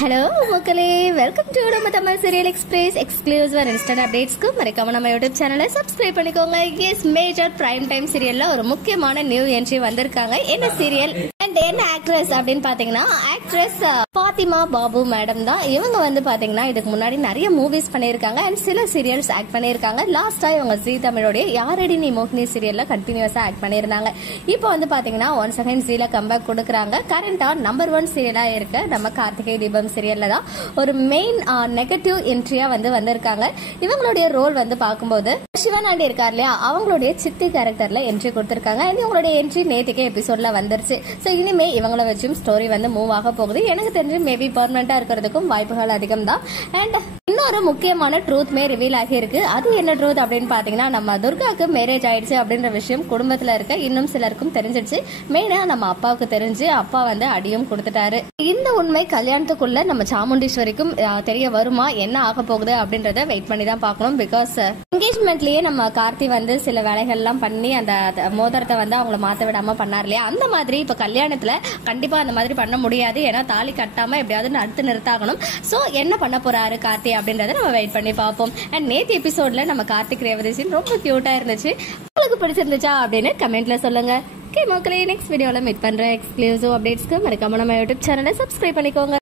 Hello மக்களே, welcome to நம்ம Tamil serial express exclusive and instant அப்டேட்ஸ்க்கு மறக்காம நம்ம யூடியூப் சேனலை சப்ஸ்கிரைப் பண்ணிக்கோங்க. எஸ், மேஜர் பிரைம் டைம் சீரியல்ல ஒரு முக்கியமான நியூ என்ட்ரி வந்திருக்காங்க. என்ன சீரியல் அண்ட் என்ன ஆக்ட்ரஸ் அப்படின்னு பாத்தீங்கன்னா, ஆக்ட்ரஸ் பாத்திமா பாபு மேடம் தான். இவங்க வந்து பாத்தீங்கன்னா இதுக்கு முன்னாடி நிறைய மூவிஸ் பண்ணிருக்காங்க அண்ட் சில சீரியல்ஸ் ஆக்ட் பண்ணிருக்காங்க. லாஸ்டா இவங்க ஜீ தமிழோட யாரடி நீ மோகினி சீரியல்ல கண்டினியூஸா ஆக்ட் பண்ணிருந்தாங்க. இப்போ வந்து பாத்தீங்கன்னா ஒன்ஸ் அகைன் ஜீல கம்பேக் கொடுக்கறாங்க. கரண்டா நம்பர் 1 சீரியலா இருக்க நம்ம கார்த்திகை தீபம் சீரியல்ல தான் ஒரு மெயின் நெகட்டிவ் என்ட்ரியா வந்திருக்காங்க. இவங்களுடைய ரோல் வந்து பார்க்கும்போது சிவனாண்டி இருக்கார் இல்லையா, அவங்களுடைய சித்தி கேரக்டர்ல என்ட்ரி கொடுத்திருக்காங்க. இவங்களுடைய என்ட்ரி நேற்றுக்கே எபிசோட்ல வந்துருச்சு. ஸோ இனிமே இவங்கள வச்சும் ஸ்டோரி வந்து மூவ் ஆக போகுது. எனக்கு தெரிஞ்சு மேபி பெர்மனண்டா இருக்கிறதுக்கும் வாய்ப்புகள் அதிகம் தான். அண்ட் இன்னொரு முக்கியமான ட்ரூத்மே ரிவீல் ஆகி இருக்கு. அது என்ன ட்ரூத் அப்படின்னு பாத்தீங்கன்னா, நம்ம துர்காவுக்கு மேரேஜ் ஆயிடுச்சு அப்படின்ற விஷயம் குடும்பத்துல இருக்க இன்னும் சிலருக்கும் தெரிஞ்சிடுச்சு. மெயினா நம்ம அப்பாவுக்கு தெரிஞ்சு அப்பா வந்து அடியும் கொடுத்துட்டாரு. இந்த உண்மை கல்யாணத்துக்குள்ள நம்ம சாமுண்டீஸ்வரிக்கும் தெரிய வருமா, என்ன ஆக போகுது அப்படின்றத வெயிட் பண்ணி தான் பார்க்கணும். பிகாஸ் என்கேஜ்மெண்ட்லயே நம்ம கார்த்தி வந்து சில வேலைகள் எல்லாம் பண்ணி அந்த மோதிரத்தை வந்து அவங்கள மாத்த விடாம பண்ணார் இல்லையா, அந்த மாதிரி இப்ப கல்யாணத்துல கண்டிப்பா அந்த மாதிரி பண்ண முடியாது. ஏன்னா தாலி கட்டாம எப்படியாவது அடுத்து நிறுத்தாகணும். சோ என்ன பண்ண போறாரு கார்த்தி அப்படின்றத நம்ம வெயிட் பண்ணி பார்ப்போம். அண்ட் நேத்து எபிசோட்ல நம்ம கார்த்திக் ரேவதி சீன் ரொம்ப கியூட்டா இருந்துச்சு. உங்களுக்கு பிடிச்சிருந்துச்சா அப்படின்னு கமெண்ட்ல சொல்லுங்க. ஓகே மக்களே, நெக்ஸ்ட் வீடியோல மீட் பண்ற எக்ஸ்க்ளூசிவ் அப்டேட்ஸ்க்கு மறக்காம நம்ம யூடியூப் சேனலை சப்ஸ்கிரைப் பண்ணிக்கோங்க.